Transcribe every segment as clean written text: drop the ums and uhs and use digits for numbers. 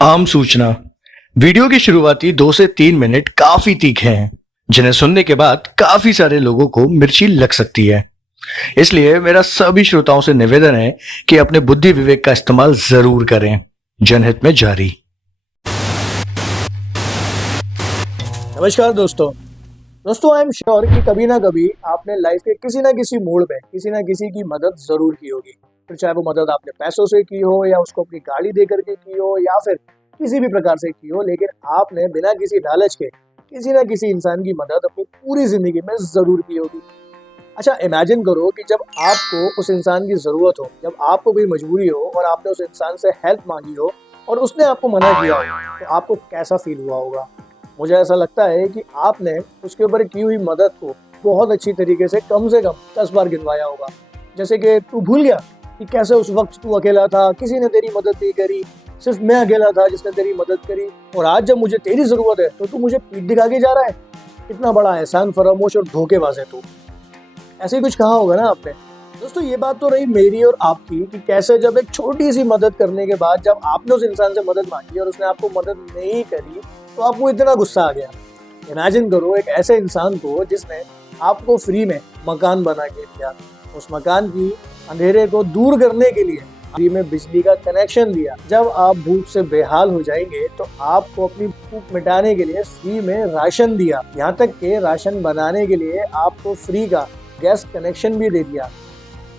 आम सूचना। वीडियो की शुरुआती 2 से 3 मिनट काफी तीखे हैं, जिन्हें सुनने के बाद काफी सारे लोगों को मिर्ची लग सकती है। इसलिए मेरा सभी श्रोताओं से निवेदन है कि अपने बुद्धि विवेक का इस्तेमाल जरूर करें। जनहित में जारी। नमस्कार दोस्तों, आई एम श्योर कि कभी ना कभी आपने लाइफ के किसी ना किसी मोड़ पे किसी ना किसी की मदद जरूर की होगी। फिर चाहे वो मदद आपने पैसों से की हो या उसको अपनी गाड़ी दे करके की हो या फिर किसी भी प्रकार से की हो, लेकिन आपने बिना किसी लालच के किसी ना किसी इंसान की मदद अपनी पूरी जिंदगी में जरूर की होगी। अच्छा, इमेजिन करो कि जब आपको उस इंसान की जरूरत हो, जब आपको कोई मजबूरी हो और आपने उस इंसान से हेल्प मांगी हो और उसने आपको मना किया हो, तो आपको कैसा फील हुआ होगा। मुझे ऐसा लगता है कि आपने उसके ऊपर की हुई मदद को बहुत अच्छी तरीके से कम 10 बार गिनवाया होगा। जैसे कि तू भूल गया कि कैसे उस वक्त तू अकेला था, किसी ने तेरी मदद नहीं करी, सिर्फ मैं अकेला था जिसने तेरी मदद करी, और आज जब मुझे तेरी जरूरत है तो तू मुझे पीठ दिखा के जा रहा है। इतना बड़ा एहसान फरामोश और धोखेबाज है तू। ऐसे ही कुछ कहा होगा ना आपने। दोस्तों, ये बात तो रही मेरी और आपकी कि कैसे जब एक छोटी सी मदद करने के बाद जब आपने उस इंसान से मदद मांगी और उसने आपको मदद नहीं करी तो आपको इतना गुस्सा आ गया। इमेजिन करो एक ऐसे इंसान को जिसने आपको फ्री में मकान बना के दिया, उस मकान की अंधेरे को दूर करने के लिए फ्री में बिजली का कनेक्शन दिया। जब आप भूख से बेहाल हो जाएंगे तो आपको अपनी भूख मिटाने के लिए फ्री में राशन दिया, यहाँ तक कि राशन बनाने के लिए आपको फ्री का गैस कनेक्शन भी दे दिया।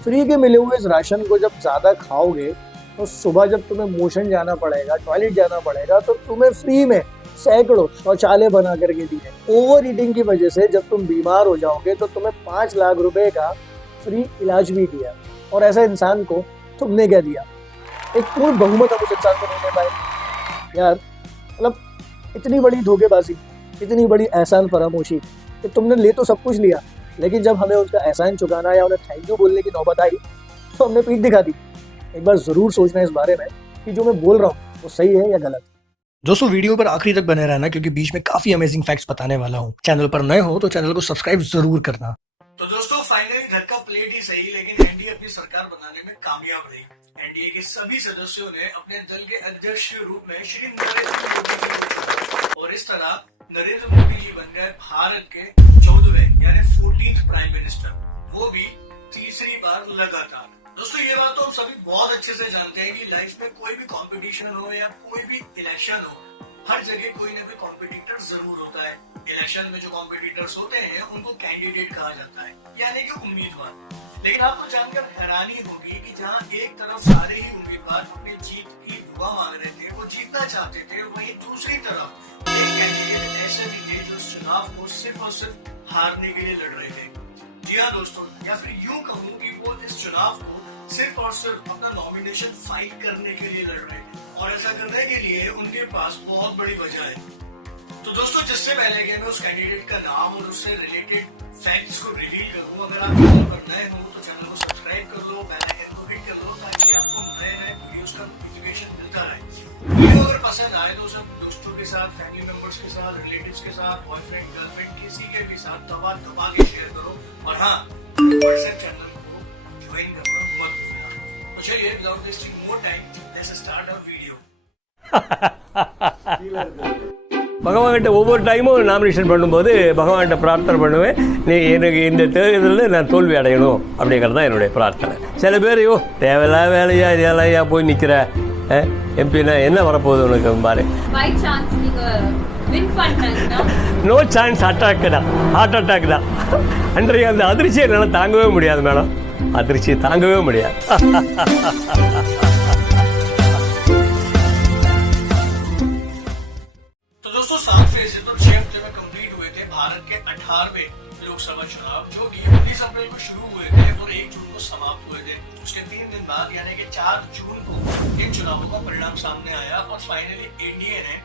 फ्री के मिले हुए इस राशन को जब ज्यादा खाओगे तो सुबह जब तुम्हें मोशन जाना पड़ेगा, टॉयलेट जाना पड़ेगा, तो तुम्हें फ्री में सैकड़ों शौचालय बना करके दिए। ओवर ईटिंग की वजह से जब तुम बीमार हो जाओगे तो तुम्हें 5 लाख रुपए का फ्री इलाज भी दिया। और ऐसा इंसान को तुमने क्या दिया? एक पूर्ण बहुमत हम उस इंसान को नहीं दे पाए। यार, मतलब इतनी बड़ी धोखेबाजी, इतनी बड़ी एहसान फरामोशी कि तुमने ले तो सब कुछ लिया, लेकिन जब हमें उसका एहसान चुकाना या उन्हें थैंक यू बोलने की नौबत आई तो हमने पीठ दिखा दी। एक बार जरूर सोचना इस बारे में कि जो मैं बोल रहा हूँ वो सही है या गलत। दोस्तों, वीडियो पर आखिरी तक बने रहना क्योंकि बीच में काफी अमेजिंग फैक्ट्स बताने वाला हूँ। चैनल पर नए हो तो चैनल को सब्सक्राइब जरूर करना। तो दोस्तों, फाइनली धक्का प्लेट ही सही, लेकिन एनडीए अपनी सरकार बनाने में कामयाब रही। एनडीए के सभी सदस्यों ने अपने दल के अध्यक्ष के रूप में श्री नरेंद्र मोदी जी को चुना और इस तरह नरेंद्र मोदी जी बन गए भारत के 14वें यानी 14th प्राइम मिनिस्टर, वो भी तीसरी बार लगातार। दोस्तों, ये बात तो हम सभी बहुत अच्छे से जानते हैं कि लाइफ में कोई भी कंपटीशन हो या कोई भी इलेक्शन हो, हर जगह कोई ना कोई कॉम्पिटिटर जरूर होता है। इलेक्शन में जो कॉम्पिटिटर्स होते हैं उनको कैंडिडेट कहा जाता है, यानी कि उम्मीदवार। लेकिन आपको जानकर हैरानी होगी कि जहां एक तरफ सारे ही उम्मीदवार अपनी जीत की दुआ मांग रहे थे, वो जीतना चाहते थे, वहीं दूसरी तरफ एक कैंडिडेट ऐसे भी थे जो इस चुनाव को सिर्फ और सिर्फ हारने के लिए लड़ रहे थे। जी हाँ दोस्तों, या फिर यूं कहूँ कि वो इस चुनाव को सिर्फ और सिर्फ अपना नॉमिनेशन फाइल करने के लिए लड़ रहे थे, और ऐसा करने के लिए उनके पास बहुत बड़ी वजह है। तो दोस्तों, जिससे पहले कि मैं उस कैंडिडेट का नाम और उससे रिलेटेड फैक्ट्स को रिवील करूं, अगर आप चैनल पर नए हो तो चैनल को सब्सक्राइब कर लो, बेल आइकन को हिट कर लो ताकि आपको नए नए वीडियोस का नोटिफिकेशन मिलता रहे। वीडियो अगर पसंद आए तो सब दोस्तों के साथ, फैमिली मेंबर्स के साथ, रिलेटिव्स के साथ, बॉयफ्रेंड गर्लफ्रेंड किसी के भी साथ दबा के शेयर करो, और हाँ, व्हाट्सएप चैनल को ज्वाइन करना मत भूलना। तो चलिए, without wasting more time, let's start our video. பகவான்கிட்ட ஒவ்வொரு டைமும் நாமினேஷன் பண்ணும்போது பகவான்கிட்ட பிரார்த்தனை பண்ணுவேன், நீ எனக்கு இந்த தேர்தலில் நான் தோல்வி அடையணும் அப்படிங்கிறது தான் என்னுடைய பிரார்த்தனை. சில பேர் தேவையில்லாத வேலையா இதெல்லாம் போய் நிற்கிற எம்பினா என்ன வரப்போகுது உனக்கு பாரு. நோ சான்ஸ், அட்டாக் தான், ஹார்ட் அட்டாக் தான். அன்றைய அந்த அதிர்ச்சியை என்னால் தாங்கவே முடியாது மேடம், அதிர்ச்சியை தாங்கவே முடியாது. दोस्तों, 7 फेज तो 6 हफ्ते में कंप्लीट हुए थे भारत के 18वें लोकसभा चुनाव, जो कि 19 अप्रैल को शुरू हुए थे और 1 जून को समाप्त हुए थे। उसके 3 दिन बाद यानी कि 4 जून को इन चुनावों का परिणाम सामने आया और फाइनली एनडीए ने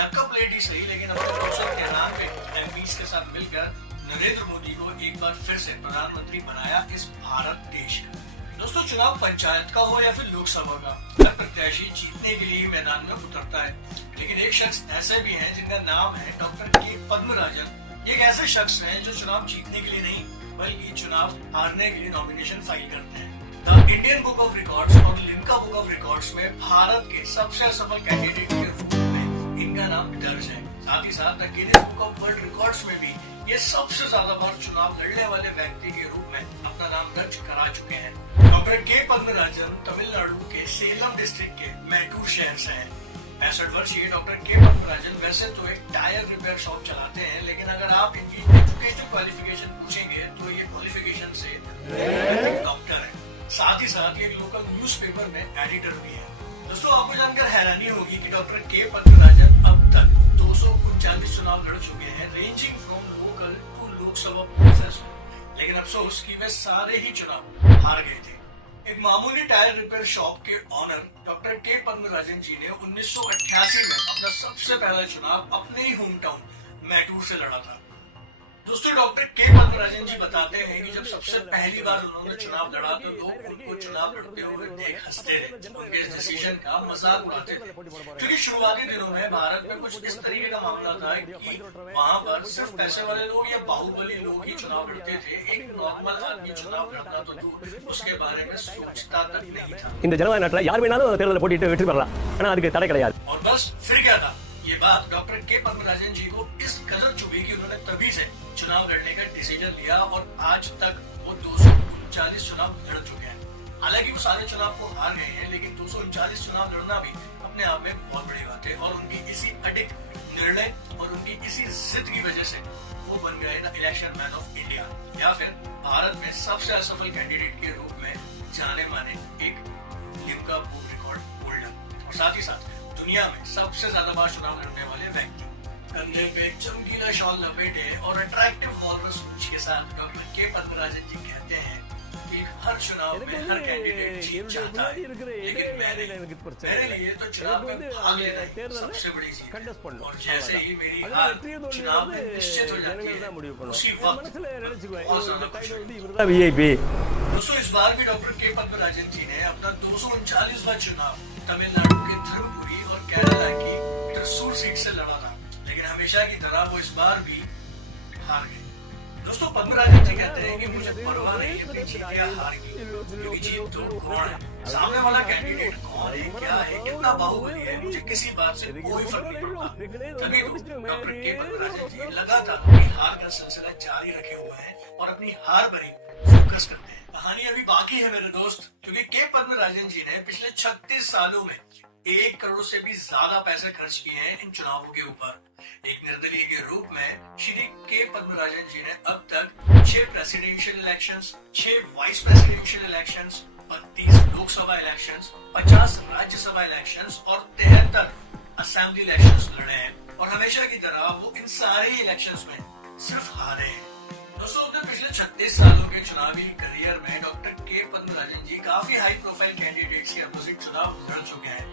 धक्का प्लेट ही सही, लेकिन अपने 293 एमपीज के साथ मिलकर नरेंद्र मोदी को एक बार फिर से प्रधानमंत्री बनाया इस भारत देश का। दोस्तों, चुनाव पंचायत का हो या फिर लोकसभा का, हर प्रत्याशी जीतने के लिए मैदान में उतरता है। लेकिन एक शख्स ऐसे भी हैं जिनका नाम है डॉक्टर के पद्मराजन। ये एक ऐसे शख्स हैं जो चुनाव जीतने के लिए नहीं बल्कि चुनाव हारने के लिए नॉमिनेशन फाइल करते हैं। The Indian book of records और लिम्का बुक ऑफ रिकॉर्ड्स में भारत के सबसे सफल कैंडिडेट के रूप नाम दर्ज है। साथ ही साथ the Guinness book of world records में भी ये सबसे ज्यादा बार चुनाव लड़ने वाले व्यक्ति के रूप में अपना नाम दर्ज करा चुके हैं। डॉक्टर के पद्मराजन तमिलनाडु के सेलम डिस्ट्रिक्ट के मैटूर शहर से हैं। 65 वर्षीय डॉक्टर के पद्मराजन वैसे तो एक टायर रिपेयर शॉप चलाते हैं, लेकिन अगर आप इनकी एजुकेशनल क्वालिफिकेशन पूछेंगे तो ये क्वालिफिकेशन से डॉक्टर है। साथ ही साथ ये लोकल न्यूज़पेपर में एडिटर भी है। दोस्तों, आपको जानकर हैरानी होगी कि डॉक्टर के पद्मराजन अब तक 239 चुनाव लड़ चुके हैं, ranging from local to Lok Sabha process में। लेकिन अफसोस कि वे सारे ही चुनाव हार गए थे। एक मामूली टायर रिपेयर शॉप के ऑनर डॉक्टर के पद्मराजन जी ने 1988 में अपना सबसे पहला चुनाव अपने ही होम टाउन मैटूर से लड़ा था। दोस्तों, डॉक्टर के पद्मराजन जी बताते हैं कि जब सबसे पहली बार उन्होंने चुनाव लड़ा तो लोग उनको चुनाव लड़ते हुए देख हंसते थे, उनके इस डिसीजन का मजाक उड़ाते थे, क्योंकि शुरुआती दिनों में भारत में कुछ इस तरीके का मामला था कि वहाँ पर सिर्फ पैसे वाले लोग या बाहुबली लोग ही चुनाव लड़ते थे। एक नॉर्मल आदमी चुनाव लड़ना तो दूर, उसके बारे में सोचता तक नहीं था। இந்த ஜனநாயக நாட்டில் யார் வேணாலும் தேர்தலில் போட்டிட்டு வெற்றி பெறலாம், ஆனால் அதுக்கு தடை கிடையாது। और बस फिर क्या था, ये बात डॉक्टर के पद्मराजन जी को इस कदर चुभी कि उन्होंने तभी से चुनाव लड़ने का डिसीजन लिया और आज तक वो 239 चुनाव लड़ चुके हैं। हालांकि वो सारे चुनाव को हार गए हैं, लेकिन 239 चुनाव लड़ना भी अपने आप में बहुत बड़ी बात है। और उनकी इसी अडिग निर्णय और उनकी इसी जिद की वजह से वो बन गए the election man of India, या फिर भारत में सबसे असफल कैंडिडेट के रूप में जाने माने एक लिम्का बुक रिकॉर्ड होल्डर, और साथ ही साथ दुनिया में सबसे ज्यादा बार चुनाव लड़ने वाले व्यक्ति। कंधे पे चमकीला शॉल लपेटे और अट्रैक्टिव वॉलरस पूंछ के साथ डॉक्टर के पद्मराजन जी कहते हैं कि हर चुनाव में हर कैंडिडेट जीत चाहता है, लेकिन मेरे लिए तो चुनाव में भाग लेना ही सबसे बड़ी चीज है। और जैसे ही मेरी हार चुनाव में निश्चित हो जाती है, उसी वक्त बहुत ज्यादा खुश होता हूं। दोस्तों, इस बार भी डॉक्टर के पद्मराजन जी ने अपना 239वां चुनाव तमिलनाडु के धर्मपुरी और केरला की त्रिशूर सीट से लड़ा था, लेकिन हमेशा की तरह वो इस बार भी हार गए। दोस्तों, पद्मराजन जी कहते हैं कि मुझे परवाह नहीं है अपनी जीत या हार की, क्योंकि जीत तो कौन है, सामने वाला कैंडिडेट कौन है, क्या है, कितना बाहुबली है, मुझे किसी बात से कोई फर्क नहीं पड़ता। तभी तो डॉक्टर के पद्मराजन जी लगातार अपनी हार का सिलसिला जारी रखे हुए हैं और अपनी हार पर ही फोकस करते हैं। कहानी अभी बाकी है मेरे दोस्त, क्योंकि के पद्मराजन जी ने पिछले 36 सालों में 1 करोड़ से भी ज्यादा पैसे खर्च किए हैं इन चुनावों के ऊपर। एक निर्दलीय के रूप में श्री के पद्मराजन जी ने अब तक 6 presidential elections, 6 vice presidential elections, 32 Lok Sabha elections, 50 Rajya Sabha elections और 73 असेंबली इलेक्शंस लड़े हैं, और हमेशा की तरह वो इन सारे ही इलेक्शंस में सिर्फ हारे हैं। दोस्तों, अपने पिछले 36 सालों के चुनावी करियर में डॉक्टर के पद्मराजन जी काफी हाई प्रोफाइल कैंडिडेट्स के अपोजिट चुनाव लड़ चुके हैं,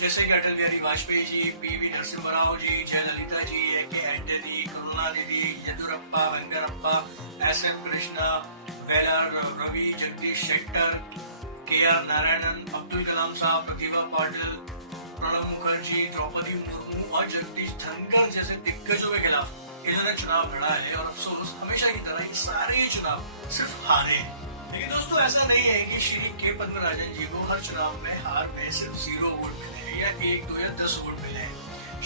जैसे कि Atal Bihari Vajpayee ji, PV Narasimha Rao ji, Jayalalithaa ji, AK. Antony, Karunanidhi, Yeddyurappa, Venkatarappa, SM. Krishna, Velar Ravi, Jagadish Shettar, KR. Narayanan, Abdul Kalam साहब, प्रतिभा पाटिल, प्रणब मुखर्जी, द्रौपदी मुर्मू और जगदीश धनखड़ जैसे दिग्गजों के खिलाफ इन्होंने चुनाव लड़ा है, और अफसोस हमेशा की तरह ये सारे ही चुनाव सिर्फ हारे हैं। लेकिन दोस्तों, ऐसा नहीं है कि श्री के पद्मराजन जी को हर चुनाव में हार में सिर्फ 0 वोट मिले या 1, 2 या 10 वोट मिले।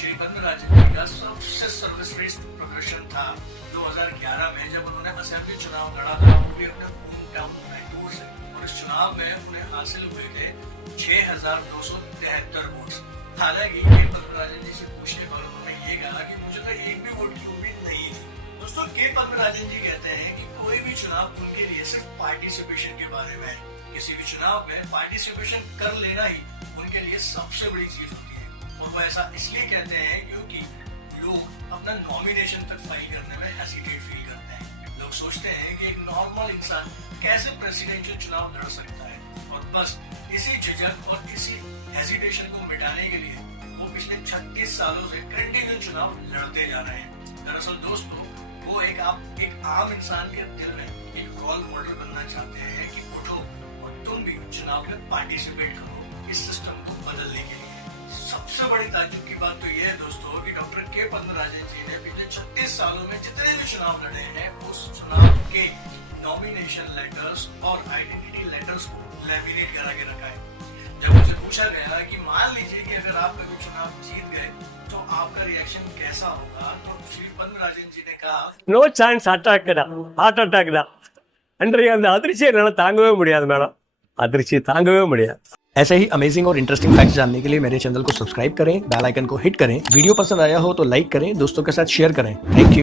श्री पद्मराजन जी का सबसे सर्वश्रेष्ठ प्रदर्शन था 2011 में, जब उन्होंने असेंबली चुनाव लड़ा था, वो भी अपने होम टाउन मैटूर से, और इस चुनाव में उन्हें हासिल हुए थे 6,273 वोट। हालांकि के पद्मराजन जी से पूछने पर उन्होंने ये कहा कि मुझे तो एक भी वोट की उम्मीद नहीं थी। दोस्तों, के पद्मराजन जी कहते हैं कि कोई भी चुनाव उनके लिए सिर्फ पार्टिसिपेशन के बारे में है। किसी भी चुनाव में पार्टिसिपेशन कर लेना ही उनके लिए सबसे बड़ी चीज होती है, और वो ऐसा इसलिए कहते हैं क्योंकि लोग अपना नॉमिनेशन तक फाइल करने में हेसिटेट फील करते हैं। लोग सोचते हैं कि एक नॉर्मल इंसान कैसे प्रेसिडेंशियल चुनाव लड़ सकता है, और बस इसी झिझक और इसी हेसिटेशन को मिटाने के लिए वो पिछले 36 सालों से कंटिन्यू चुनाव लड़ते जा रहे हैं। दरअसल दोस्तों, वो एक आम इंसान के दिल में एक रोल मॉडल बनना चाहते हैं कि उठो और तुम भी चुनाव में पार्टिसिपेट करो इस सिस्टम को बदलने के लिए। सबसे बड़ी ताज्जुब की बात तो यह है दोस्तों कि डॉक्टर के पद्मराजन जी ने पिछले 36 सालों में जितने भी चुनाव लड़े हैं, उस चुनाव के नॉमिनेशन लेटर्स और आइडेंटिटी लेटर्स को लैमिनेट करा के रखा है। जब उनसे पूछा गया कि मान लीजिए कि अगर आप कभी चुनाव जीत गए तो आप आपका रिएक्शन कैसा होगा। तो श्री पद्मराजन जी ने कहा நோ சான்ஸ் அட்டாக் தான், ஹார்ட் அட்டாக் தான். அன்றைய அந்த அதிர்ச்சியை என்னால் தாங்கவே முடியாது மேடம், அதிர்ச்சி தாங்கவே முடியாது. ऐसे ही अमेजिंग और इंटरेस्टिंग फैक्ट्स जानने के लिए मेरे चैनल को सब्सक्राइब करें, बेल आइकन को हिट करें। वीडियो पसंद आया हो तो लाइक करें, दोस्तों के साथ शेयर करें। Thank you.